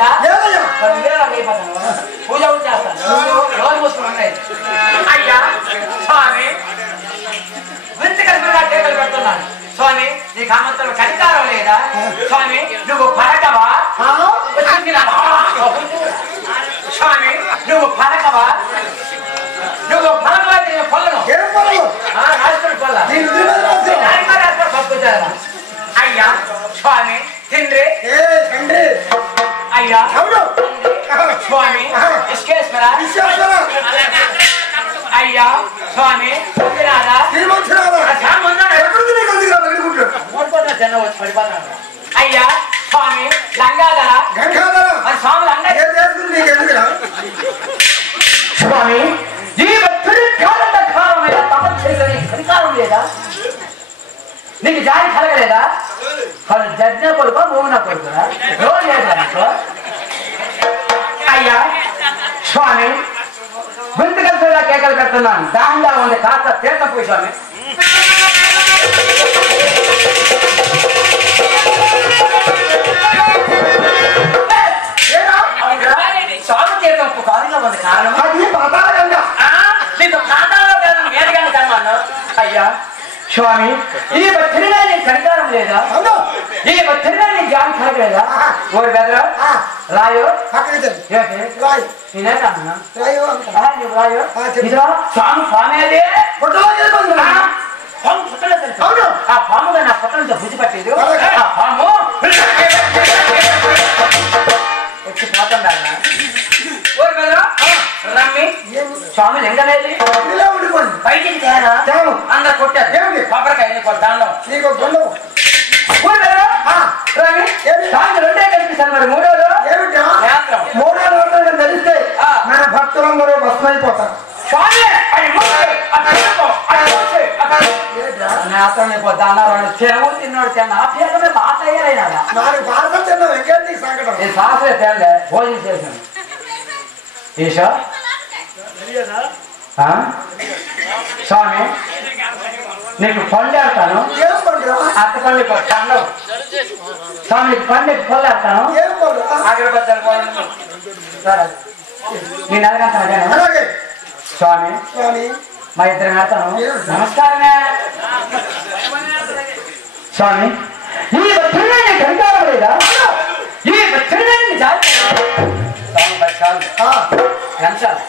లేదా పూజ చేస్తాను రోజు మూసుకున్నాయి అయ్యా స్వామి వృత్తి కల్పగా టేకలు పెడుతున్నాను స్వామి నీ కామంతరం కనికారం లేదా స్వామి నువ్వు పరకవా స్వామి నువ్వు పరకవా నువ్వు పరకవా నేను పొలను రాష్ట్రం పొల్ల అయ్యా స్వామి తిండ్రి అయ్యా స్వామి ఇస్కేశ్వరా అయ్యా స్వామి అయ్యా స్వామి లంగాధర స్వామి స్వామి అధికారం లేదా నీకు జాలి కలగలేదా వాళ్ళు జడ్న కొడుకో మూన కొడుకురా రోజు లేదా అయ్యా స్వామి గుంతు కలిసిగా కేకలు పెడుతున్నాను దాంగా ఉంది కాస్త తీర్థపోయి స్వామి స్వామి తీర్థం కారుగా ఉంది కారణం నీకు పాతాళ వేదికని కర్మాను అయ్యా స్వామి ఈ భక్తిగా నీకు కనికారం లేదా ఈ భక్తిగా నీకు జాలి కలగలేదా ఓడి బెదరా రాయో నేనే కన్నా రాయో ఇదిరా స్వామి స్వామి అదే పాము పుట్టలే తెలుసు ఆ పాముగా నా పుట్ట నుంచి బుద్ధి పట్టేది ఆ పాము వచ్చి పోతుందా ఓడి బెదరా రమ్మి స్వామి లింగలేదు బయటికి తేనా అందరు కొట్టారు కొబ్బరికాయ దానిలో నీకు గుండం రెండే కనిపిస్తాను మరి మూడోలో మూడో తెలిస్తే మన భక్తులందరూ భస్మైపోతారు చెరువు తిన్నాడు తిన్న ఆప్యాకమే బాగా తయారైనా భారతం తిన్నా వెంకటేశ్వర సంకటం ఈ సాసే తేలే భోజనం చేశాను ఈశా స్వామి నీకు పండేస్తాను అత్త పండు పండవు స్వామి నీకు పండుగ పొల్లేస్తాను అగరబత్తలు నేను అడగంటాను స్వామి మా ఇద్దరు ఆడతాను నమస్కారమే స్వామి ఈ భక్తుడిగా నీకు అధికారం లేదా ఈ భక్తుడిగా నీకు జాతి స్వామి బచ్చాలు లంచాలు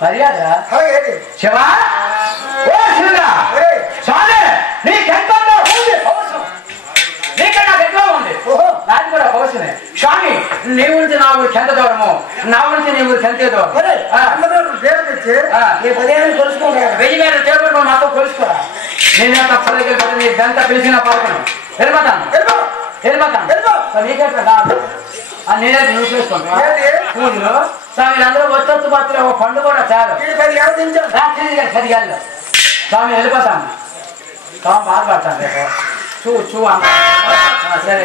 మర్యాద శివా స్వామి నీకెంత నీకన్నా ఎట్లా ఉంది నాది కూడా అవసరమే స్వామి నీ గురించి నా ఊరికి ఎంత దూరము నా గురించి నీ ఊరికి ఎంత దూరం వెయ్యి మీద చేపట్టుకో నాతో కొలుసుకోరా నేనే తప్పలేదు నీ గంట పిలిచిన పడకను వెళ్ళిపోతాను నీకే కాదు నేనే నువ్వు చేసుకుంటా పూజలు స్వామి అందరూ వచ్చొచ్చు మాత్రం ఒక పండు కూడా చాలు సరిగాళ్ళు స్వామి వెళ్ళిపోతాను స్వామి బాధపడతాను రేపు చూ అన్న సరే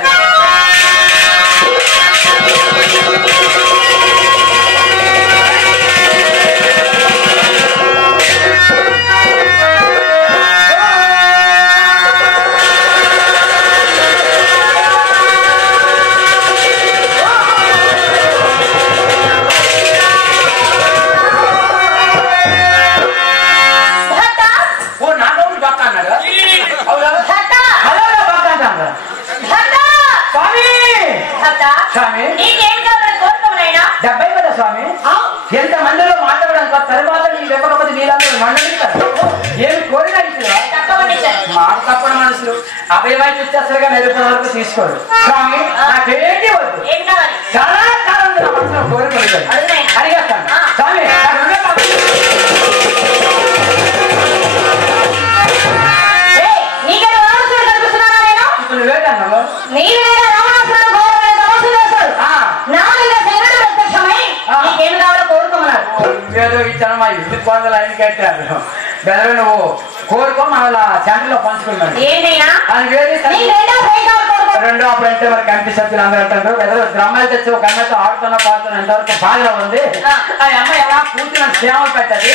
స్వామి ఎంత మందిలో మాట్లాడడానికి తర్వాత నీ లేకపోతే వీళ్ళందరూ మండలిస్తారు ఏమి కోరిన మాట తప్పని మనుషులు అభయమై చూస్తేసరిగా నిరుపణ వరకు తీసుకోరు స్వామి నాకేంటి వద్దు చాలా కాలం నా మనసులో కోరిక అడిగేస్తాను స్వామి ఇప్పుడు నువ్వేటన్నావు ఏదో ఇచ్చాను మా ఇల్లు కొందలు ఆయన కట్టారు బెదరు నువ్వు కోరుకో మన సెంటర్ లో పంచుకున్నాను అది వేరే రెండో అప్పుడు అంటే మరి కమిటీ సభ్యులు అందరూ అంటారు బెదరు అమ్మాయిలు తెచ్చి ఒక అమ్మాయితో ఆడుతున్నా పాడుతున్నా ఎంతవరకు బాగా ఉంది ఆ అమ్మాయి ఎలా కూర్చున్న సేవలు పెట్టది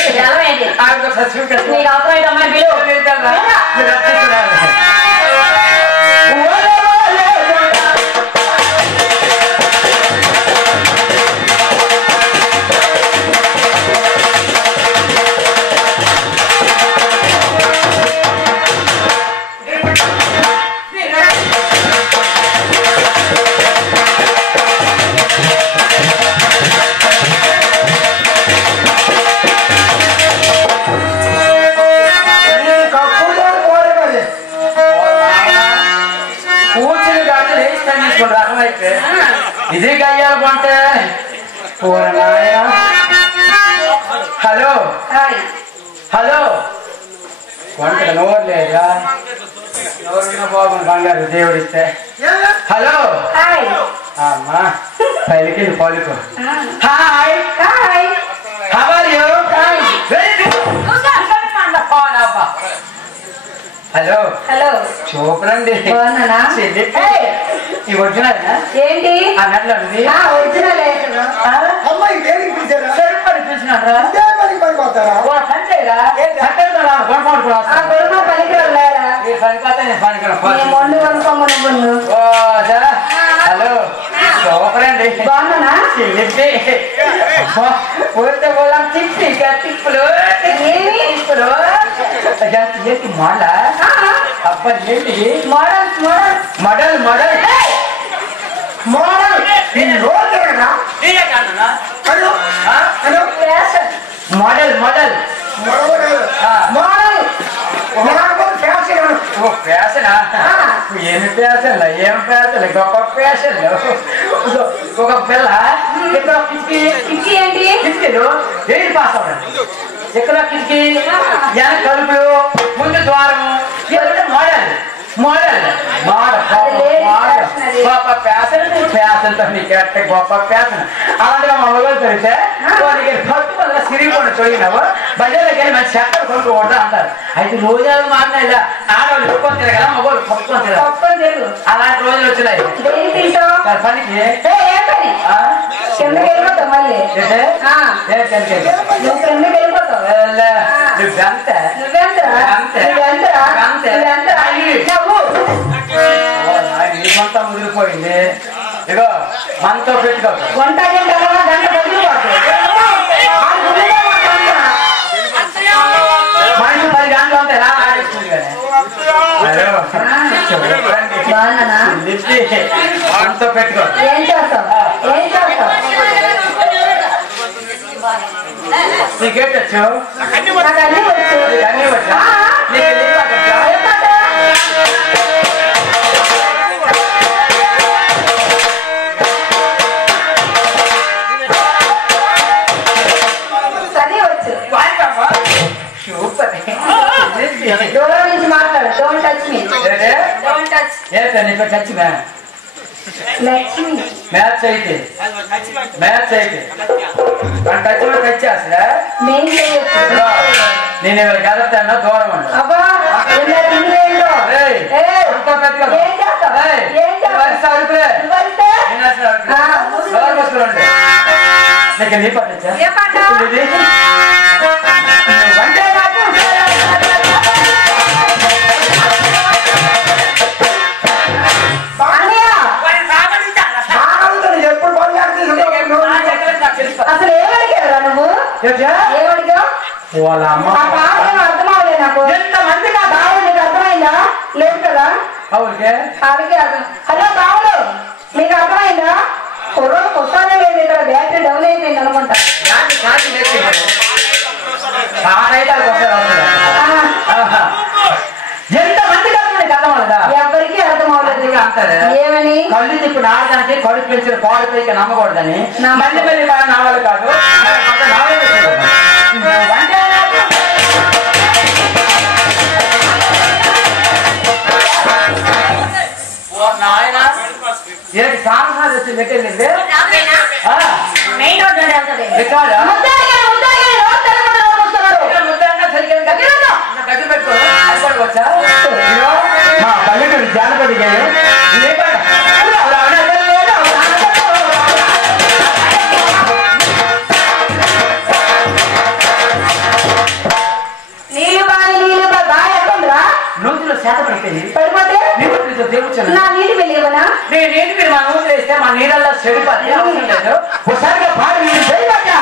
ఇది గయ్యాలు కొంటే హలో హలో కొంట నోరు లేదా నోరున్న బాగుంది బంగారు దేవుడిస్తే హలో అమ్మా పైకి పలుకు hi hi how are you hello hello చూపరండి ఈ ఒరిజినల్ ఏంటి అన్నట్లు ఉంది హలో చూపరండి బాగున్నా పోతే పోదాం తిప్పులు తిప్పులు ఏంటి మోడ అబ్బా ఏంటి model model model model model model model ఫ్యాషనా ఏమి ఫ్యాషన్ ఏం ఫ్యాషన్ గొప్ప ఫ్యాషన్ ఒక పిల్ల ఇక్కడ కిటికీ ఏంటి కిటికీలు ఏంటి పాస్ అవ్వండి ఎక్కడ కిటికీ వెనక కలుపులు ముందు ద్వారము మోడల్ మోడల్ గొప్ప ఫ్యాషన్ ఫ్యాషన్ తో నీకు గొప్ప ఫ్యాషన్ అలాంటిగా మా మొగలు తెలిస్తే పట్టుకుందా సిరిగిపోండి తొడిగినావు బజార్లోకి వెళ్ళి మంచి చక్కలు కొనుక్కోకూడదు అంటారు అయితే రోజులు మాట్లాడలే ఆడవాళ్ళు ఎప్పుకొని తిరగల మగవాళ్ళు పప్పుకొని తిరగదు అలాంటి రోజులు వచ్చినాయి పనికి నీకంతా ముదిరిపోయింది ఇగో మనతో పెట్టుకో వంట మనిషి 10 గంటలు ఉంటాయి రా మనతో పెట్టుకో నీకేటచ్చు అన్నీ వచ్చా దూరం నుంచి మాట్లాడు don't touch me don't touch ఏంటో నీకు టచ్ లక్ష్మి మ్యాచ్ అయితే టచ్ లో టచ్ చేస్తా నేను ఎవరు కలుపుతాను దూరం ఉండు నీకు నీ పట్టచ్చా అసలు ఏమడిగారా నువ్వు ఏమడిగా వాళ్ళ అమ్మ అర్థం అవ్వలే నాకు ఎంతమంది నా బావులు నీకు అర్థమైందా లేదు కదా అవుకే హలో బావులు మీకు అర్థమైందా కుర్రోడు కొత్తనే లేదు ఇక్కడ బ్యాటరీ డౌన్ అయిపోయింది అనుకుంటా ఎంతమంది ఎవరికి అర్థం అవ్వలేదు అంటారు ఏమని కళ్ళు ఇప్పుడు ఆడడానికి కడుపు పెంచిన పాడు పైకి నమ్మకూడదని మళ్ళీ మళ్ళీ నా వాళ్ళు కాదు ఏంటి సాంసార్ వచ్చి పెట్టేది ముద్దంగా సరిగ్గా శాత పడిపోయింది. పడిపోతే దేవుడు నా నీళ్ళు వెళ్ళేవనా? నేను ఏంటి మీరు మా నూనె వేస్తే మా నీళ్ళల్లో చెడిపోతే అవసరం లేదు. ఒకసారిగా పాడి మీరు చేయబడ్డా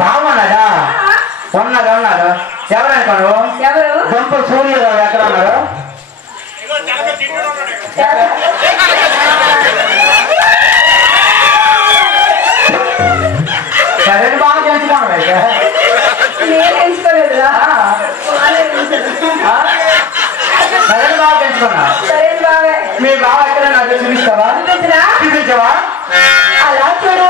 బాగున్నాడా ఉన్నాడు ఉన్నాడు. ఎవరనుకోను గొంప సూర్యరావు ఎక్కడ ఉన్నాడు? సరే బాగా తెలుసుకోండి అయితే సరే బాగా తెలుసుకున్నా. మీ బావ ఎక్కడ నాకు చూపిస్తావా? చూపించవా? అలా చూడు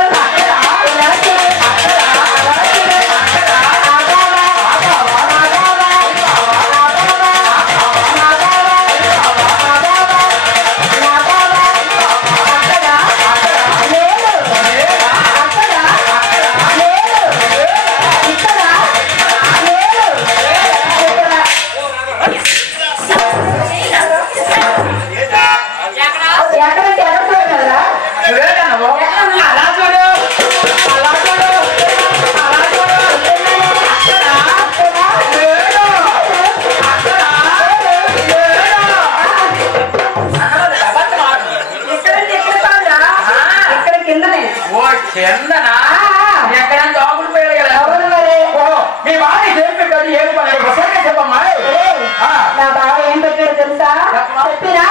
చందనా ఎక్కడ జాబులు పోయాడు కదా. మీ బాగా ఏం పెట్టాడు? ఏం పని ఒకసారి చెప్పమ్మా. నా బావ ఏం పెట్టాడు తెలుసా? చెప్పినా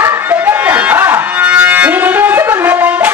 నేను వేసుకున్నానంటే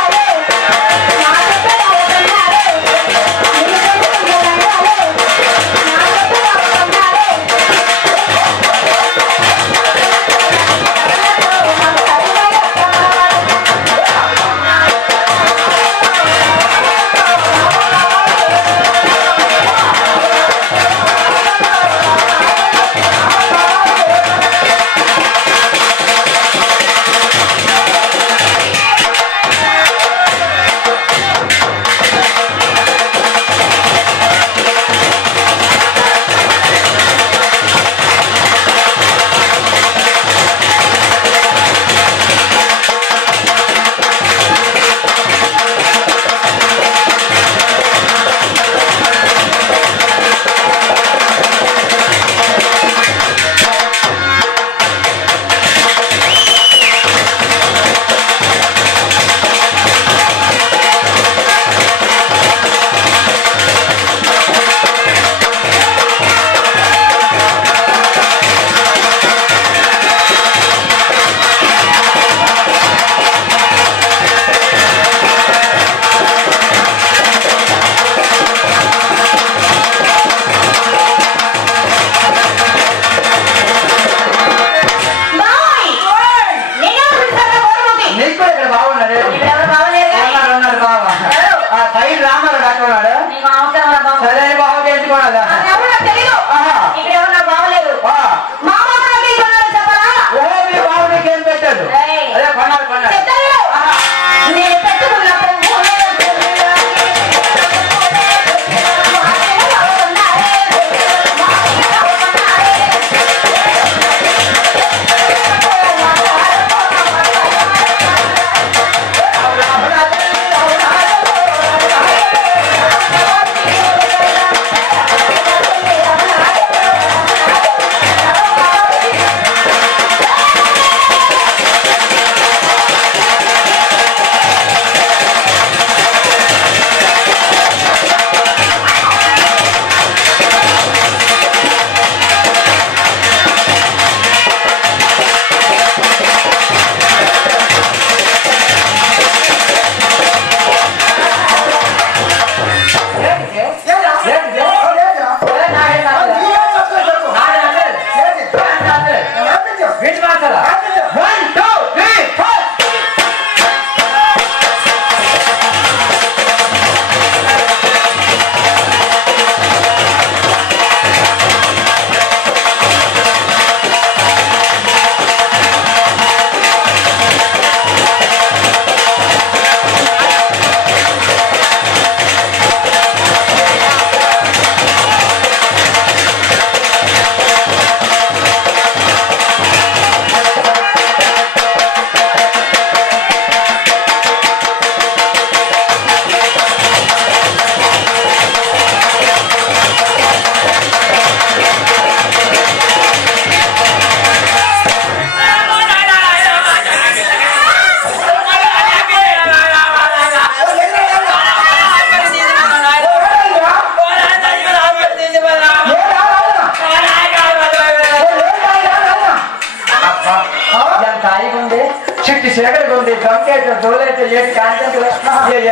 శేఖర్ ఉంది దొంకేట దోలేట ఏటి కాంటెంట్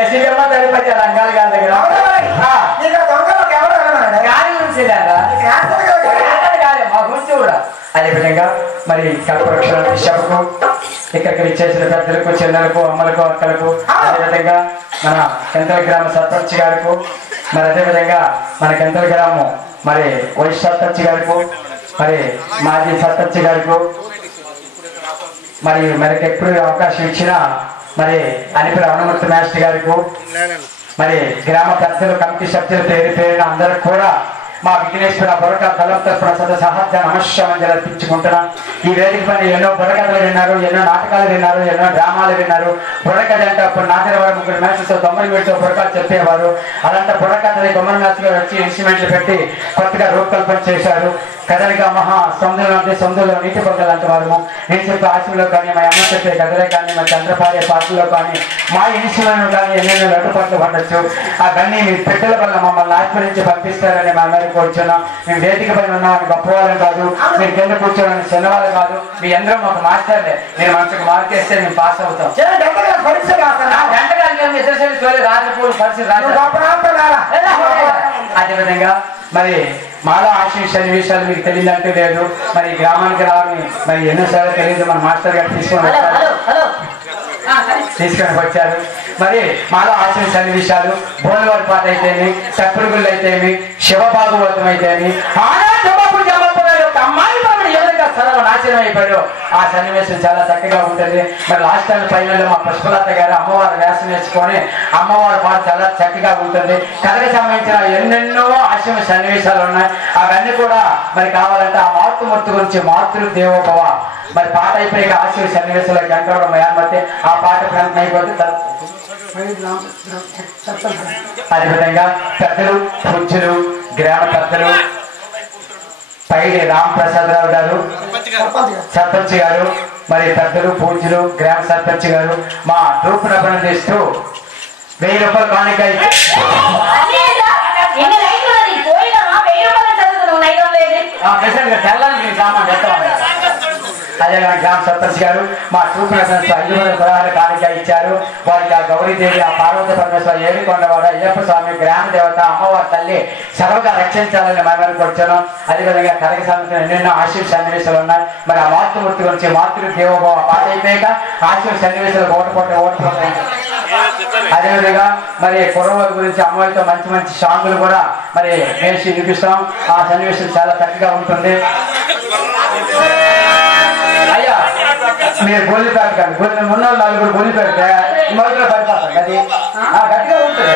ఎసిడమ్మ తడిపచ్చ రంగాలు గారి దగ్గర గాలి గురించి కాదు మా గురించి కూడా అదేవిధంగా మరి కల్పవృక్ష శిక్షకు ఇక్కడికి ఇచ్చేసిన పెద్దలకు చిన్నలకు అమ్మలకు అక్కలకు అదేవిధంగా మన కెంతల గ్రామ సర్పంచ్ గారికి మరి అదేవిధంగా మన కెంతల గ్రామం మరి వైస్ సర్పంచ్ గారికి మరి మాజీ సర్పంచ్ గారికి మరి మనకి ఎప్పుడు అవకాశం ఇచ్చినా మరి అనిపి రమణమూర్తి మాస్టర్ గారికి మరి గ్రామ పెద్దలు కమిటీ సభ్యులు పేరు పేరున అందరూ కూడా మా విఘ్నేశ్వర బుర్రక తలం తరపున సహజ నమస్కారం అర్పించుకుంటున్నాం. ఈ వేదిక పైన ఎన్నో బుర్రకథలు విన్నారు, ఎన్నో నాటకాలు విన్నారు, ఎన్నో డ్రామాలు విన్నారు. బుర్రకథ అంటే అప్పుడు నాటకవారు ముగ్గురు మ్యాచ్లతో 90 మినిట్తో బుర్రకథ చెప్పేవారు. అలాంటి బుర్రకథని బొమ్మల మ్యాచ్లో వచ్చి ఇన్స్ట్రుమెంట్లు పెట్టి కొత్తగా రూపకల్పన చేశారు. కథలుగా మహా సముద్రంలో అంటే సముద్రంలో నీటి పొంగలు అంటే వారు నేను చెప్పే ఆశలో కానీ మా అమ్మ చెప్పే కథలే కానీ మా చంద్రపాడే పాటల్లో కానీ మా ఇన్స్ట్రుమెంట్ కానీ ఎన్నెన్నో లడ్డుపాట్లు పడవచ్చు. ఆ గన్ని మీ పెట్టెల వల్ల మమ్మల్ని ఆత్మరించి పంపిస్తారని మా అందరికీ కూర్చున్నాం. మేము వేదిక పైన ఉన్నామని గొప్పవాళ్ళని కాదు, మీరు కింద కూర్చోవాలని చిన్నవాళ్ళు కాదు, మీ అందరం ఒక మాస్టర్లే. మీరు మంచిగా మార్కేస్తే మేము పాస్ అవుతాం. అదేవిధంగా మరి మాలో ఆశీష్ అనే విషయాలు మీకు తెలియదంటూ లేదు. మరి గ్రామానికి రావాలని మరి ఎన్నోసార్లు తెలియదు. మన మాస్టర్ గారు తీసుకొని వచ్చారు. మరి మాలో ఆశీష్ అనే విషయాలు బోల్వారి పాట అయితేమి, తప్పుడుగుళ్ళు అయితేమి, శివభాగవతం అయితేమి, అమ్మాయి బాబు ఎవరైనా సర్వనాశనం అయిపోయాడు. ఆ సన్నివేశం చాలా చక్కగా ఉంటుంది. మరి లాస్ట్ టైం ఫైనల్లో మా పుష్పలత గారు అమ్మవారు వేసం వేసుకొని అమ్మవారి పాట చాలా చక్కగా ఉంటుంది. కథకు సంబంధించిన ఎన్నెన్నో ఆశ్రమ సన్నివేశాలు ఉన్నాయి. అవన్నీ కూడా మరి కావాలంటే ఆ మాతృమూర్తి గురించి మాతృదేవోభవ మరి పాట అయిపోయి ఆశ్రమ సన్నివేశాలు గంటవడం మధ్య ఆ పాట ప్రయత్నం అయిపోతే అదేవిధంగా పెద్దలు పూజ్యులు గ్రామ పెద్దలు పైడి రామప్రసాదరావు గారు సర్పంచ్ గారు మరి పెద్దలు పూజ్యులు గ్రామ సర్పంచ్ గారు మా ట్రూప్ను అభినందిస్తూ 1000 రూపాయలు కానుక తెల్లని గ్రామం చెప్తాం. అదే గ్రామ సర్పంచ్ గారు మా ట్రూప్ 500 పదహారు కానుక ఇచ్చారు. వారికి ఆ గౌరీదేవి, ఆ పార్వతి పరమేశ్వర, ఏడుకొండవాడ అయ్యప్ప స్వామి, గ్రామ దేవత అమ్మవారి తల్లి సర్వగా రక్షించాలని మేము కూర్చున్నాం. అదేవిధంగా కథకు సంబంధించిన ఎన్నెన్నో ఆశీర్వ సన్నివేశాలు ఉన్నాయి. మరి ఆ మాతృమూర్తి గురించి మాతృదేవోభవ పాట అయిపోయాక ఆశీర్వ సన్నివేశాలు ఓటుపోతే అదేవిధంగా మరి కుర్రవారి గురించి అమ్మవారితో మంచి మంచి సాంగులు కూడా మరి వేసి వినిపిస్తాం. ఆ సన్నివేశం చాలా చక్కగా ఉంటుంది. అయ్యా మీరు గోలి పెట్టకండి. మొన్న 4 గోలి పెడితే మొదట్లో పడిపోతాం. అది గట్టిగా ఉంటుంది.